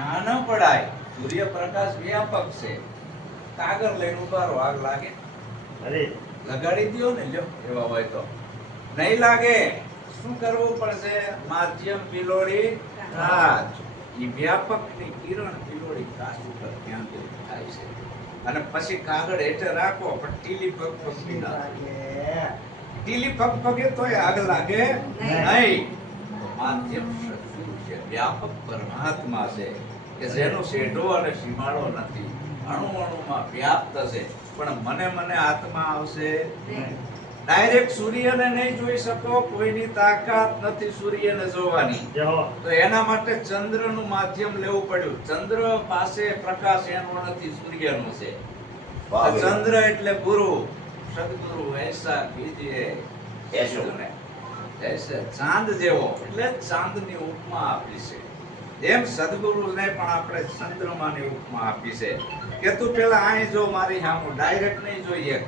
ના ન પડાય. સૂર્યપ્રકાશ વ્યાપક છે. કાગળ લઈને ઉભારો, આગ લાગે? અરે લગાડી દ્યો ને, લ્યો એવા હોય તો. નહીં લાગે. શું કરવું પડશે? માધ્યમ પીલોડી કાચ. ઈ વ્યાપકની કિરણ પીલોડી કાચ ઉપર કેન્દ્રિત થાય છે. અને પછી કાગળ હેઠે રાખો, પણ ટીલી ફગફગતી ના થાય. ટીલી ફગફગે તોય આગ લાગે નહીં. માધ્યમ સદગુરુ છે, વ્યાપક પરમાત્મા છે કે જેનો શેઢો અને સીમાડો નથી, અણુ અણુમાં વ્યાપ્ત છે. પણ મને આત્મા આવશે. ડાયરેક્ટ સૂર્યને નહીં જોઈ શકો, કોઈની તાકાત નથી સૂર્યને જોવાની. તો એના માટે ચંદ્રનું માધ્યમ લેવું પડ્યું. ચંદ્ર પાસે પ્રકાશ એનો નથી, સૂર્યનો છે. ચંદ્ર એટલે ગુરુ, સદગુરુ એસા કીજીએ. એસે ચાંદ જેવો, એટલે ચાંદની ઉપમા આપી છે. એમ સદગુરુને પણ આપણે ચંદ્રમાની ઉપમા આપી છે કે તું પેલા અહીં જો, મારી સામે ડાયરેક્ટ નહીં જોઈએ.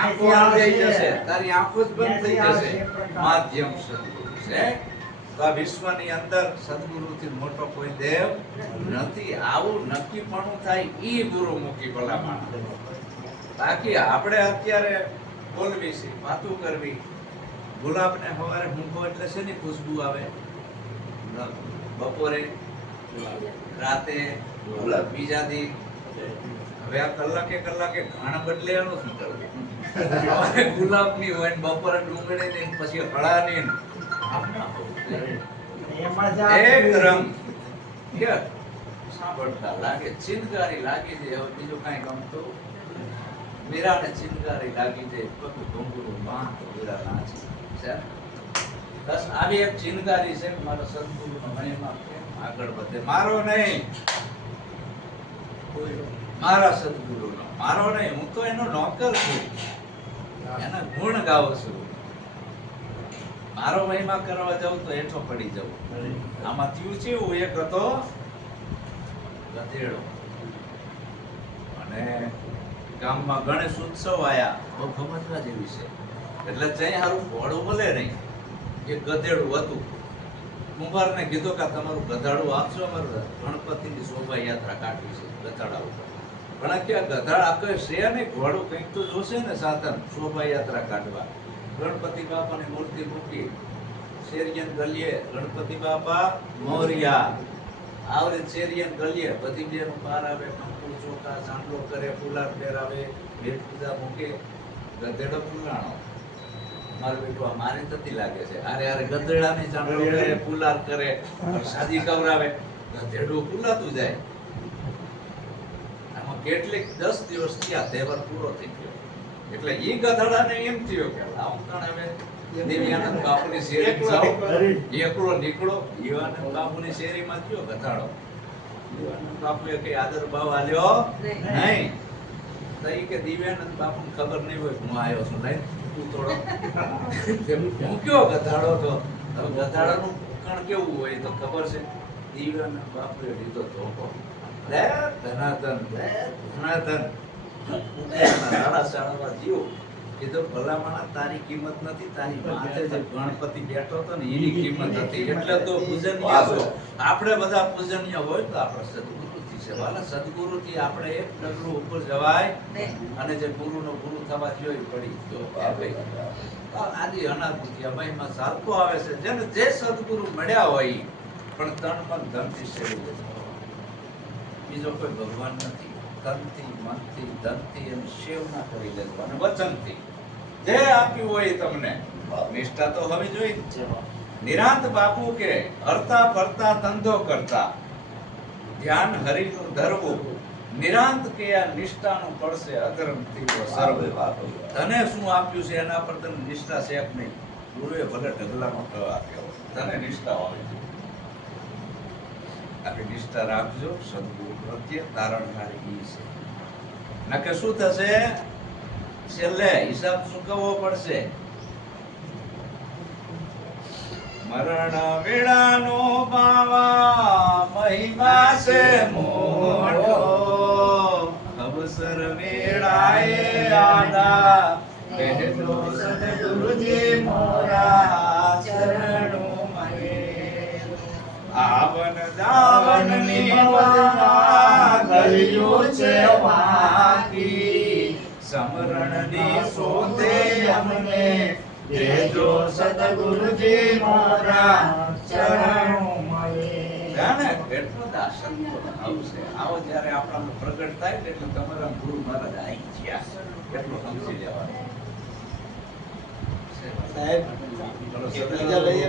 આંખો બંધ થઈ જશે, તારી આંખો જ બંધ થઈ જશે. માધ્યમ સદગુરુ છે. તો આ વિશ્વની અંદર સદગુરુથી મોટો કોઈ દેવ નથી. આવું નક્કીપણું થાય ઈ ગુરુમુખી ભલામણ. બાકી આપણે અત્યારે બોલવી છે, વાતું કરવી. ગુલાબને સવારે મૂકો એટલે શેની ખુશ્બુ આવે? બપોરે, રાતે, બીજા દી. હવે આ કલાકે ઘાણ બદલે એનું શું કરવું? ગુલાબની હોય ને બપોરે ડુંગળી ને પછી હળાની ને એક રંગ કે સાંભળતા લાગે, ચિનગારી લાગી જાય. હવે બીજું કાંઈ ગમતું? મીરાને ચિનગારી લાગી જાય, પગ ઘૂંઘરું માં મીરા નાચે છે. બસ આવી એક ચિનગારી છે. મારા સદગુરુનો મહિમા કેમ આગળ વધે? મારો નહીં, મારા સદગુરુનો. મારો નહીં, હું તો એનો નોકર છું, એના ગુણ ગાઉં છું. મારો મહિમા કરવા જાઉં તો હેઠો પડી જાઉં. આમાં થયું છે એવું, એક હતો ગધેડો, અને ગામમાં ગણેશ ઉત્સવ આયા. બહુ સમજવા જેવી છે. એટલે જઈ હારું ઘોડું મળે નહીં, એક ગધેડું હતું. કુંભારને કીધું કે તમારું ગધાડું આપશો, અમારે ગણપતિની શોભાયાત્રા કાઢવી છે ગધાડા ઉપર. પણ કે ગધાડ આખો છે ને, ઘોડું કંઈક તો જોશે ને સાધન શોભાયાત્રા કાઢવા. ગણપતિ બાપાની મૂર્તિ મૂકી, શેરિયન ગલીએ ગણપતિ બાપા મોરિયા. આવરે શેરિયન ગલીએ બધી બેનો બહાર આવે, કંકુ ચોખા ચાંદલો કરે, ફુલાર પહેરાવે, ભેટ પૂજા મૂકે. ગધેડો ફૂલાણો. મારું બેટું આ મારી થતી લાગે છે. અરે ગધેડાની ચાંદલો કરે, ફુલાર કરે, શાદી કવરાવે, ગધેડું ફૂલાતું જાય. આમાં કેટલીક 10 દિવસ થયા, તહેવાર પૂરો થઈ ગયો. એટલે ઈ ગધેડાને એમ થયો કે લાવું કણ હવે દેવ્યાનંદ બાપુની શેરીમાં જાઓ. એકલો નીકળો, દેવાનંદ બાપુની શેરીમાં થયો ગધાડો. દેવાનંદ બાપુએ કઈ આદર ભાવ આલ્યો નહીં. તો ઈ કે દિવ્યાનંદ બાપુને ખબર નહીં હોય હું આવ્યો છું, નહીં તું થોડો મૂક્યો ગધાડો. તો હવે ગધાડાનું કણ કેવું હોય તો ખબર છે? દિવ્યાનંદ બાપુએ લીધો ધોકો. લે ધનાધન, લે ધનાધન. તારી કિંમત નથી, તારી માથે જે ગણપતિ બેઠો હતો ને એની કિંમત હતી. એટલે તો પૂજનીય છો. આપણે બધા પૂજનીય હોય તો આપણે સદગુરુથી છે. વાલા સદગુરુથી આપણે એક ડગલું ઉપર જવાય, અને જે ગુરુનો ગુરુ થવા જોઈએ પડી ગયો. આદિ અનાદિ અમયમાં ચાલતો આવે છે. જેને જે સદગુરુ મળ્યા હોય, પણ તન મન ધનથી સેવી બીજો કોઈ ભગવાન નથી. તનથી, મનથી, ધનથી એમ સેવના કરી લેજો, અને વચનથી જે આપ્યું હોય તમને. નિષ્ઠા તો હવે જોઈ જ છે. નિરાંત બાપુ કે હરતા ફરતા ધંધો કરતા, ધ્યાન હરિનું ધરવું. નિરાંત કે આ નિષ્ઠાનું પડશે અધર્મથી સર્વે વાતો. તને શું આપ્યું છે એના પર તને નિષ્ઠા છે કે નહીં? ગુરુએ ભલે ઢગલાનો ઢ આપ્યો, તને નિષ્ઠા આવી. આપણી નિષ્ઠા રાખજો. સદગુરુ પ્રત્યે તારણહારી છે. નકે શું થશે? છેલ્લે હિસાબ ચૂકવવો પડશે. મરણ વેળાનો બાવા મહિમા છે મોટો, અવસર વેળાએ આદા બેઠો સદગુરુજી મોરા ચરણો મને. આવન જાવ જીવનની પલમાં ગળ્યું છે વાકી. સમરણની શોધે અમને દેજો સદગુરુજી મોરા ચરણોમાં. જાણે કેટલો દાસન આવશે. આવો જ્યારે આપણામાં પ્રગટ થાય ને એટલે તમારા ગુરુ મહારાજ આવી ગયા કેટલો સમજી લેવાનું સાહેબ, એક બીજા લઈએ,